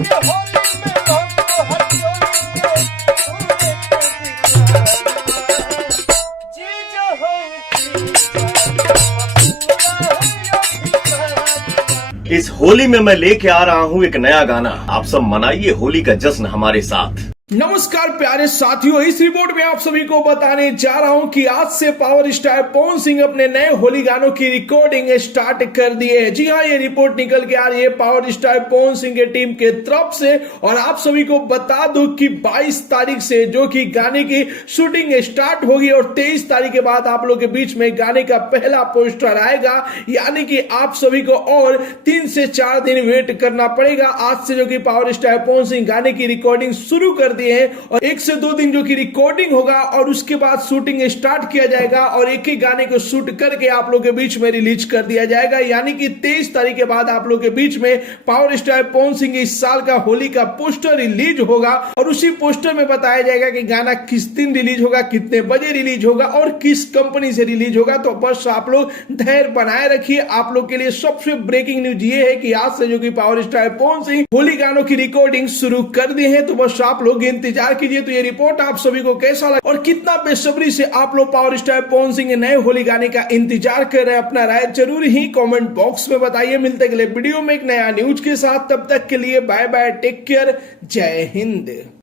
इस होली में मैं लेके आ रहा हूँ एक नया गाना। आप सब मनाइए होली का जश्न हमारे साथ। नमस्कार प्यारे साथियों, इस रिपोर्ट में आप सभी को बताने जा रहा हूं कि आज से पावर स्टार पवन सिंह अपने नए होली गानों की रिकॉर्डिंग स्टार्ट कर दिए है। जी हां, ये रिपोर्ट निकल के आ रही है पावर स्टार पवन सिंह के टीम के तरफ से। और आप सभी को बता दूं कि 22 तारीख से जो कि गाने की शूटिंग स्टार्ट होगी और 23 तारीख के बाद आप लोग के बीच में गाने का पहला पोस्टर आएगा। यानी कि आप सभी को और 3 से 4 दिन वेट करना पड़ेगा। आज से जो कि पावर स्टार पवन सिंह गाने की रिकॉर्डिंग शुरू कर हैं और 1 से 2 दिन जो कि रिकॉर्डिंग होगा और उसके बाद शूटिंग स्टार्ट किया जाएगा और एक ही गाने को शूट करके आप लोग के बीच में रिलीज कर दिया जाएगा। यानी कि 23 तारीख के बाद आप लोग के बीच में पावर स्टार पवन सिंह इस साल का होली का पोस्टर रिलीज होगा और उसी पोस्टर में बताया जाएगा कि गाना किस दिन रिलीज होगा, कितने बजे रिलीज होगा और किस कंपनी से रिलीज होगा। तो बस आप लोग धैर्य बनाए रखिए। आप लोग के लिए सबसे ब्रेकिंग न्यूज ये है कि आज से जो कि पावर स्टार पवन सिंह होली गानों की रिकॉर्डिंग शुरू कर दी है। तो बस आप लोग इंतजार कीजिए। तो ये रिपोर्ट आप सभी को कैसा लगा और कितना बेसब्री से आप लोग पावर स्टार पवन सिंह के नए होली गाने का इंतजार कर रहे हैं, अपना राय जरूर ही कमेंट बॉक्स में बताइए। मिलते अगले वीडियो में एक नया न्यूज के साथ, तब तक के लिए बाय बाय, टेक केयर, जय हिंद।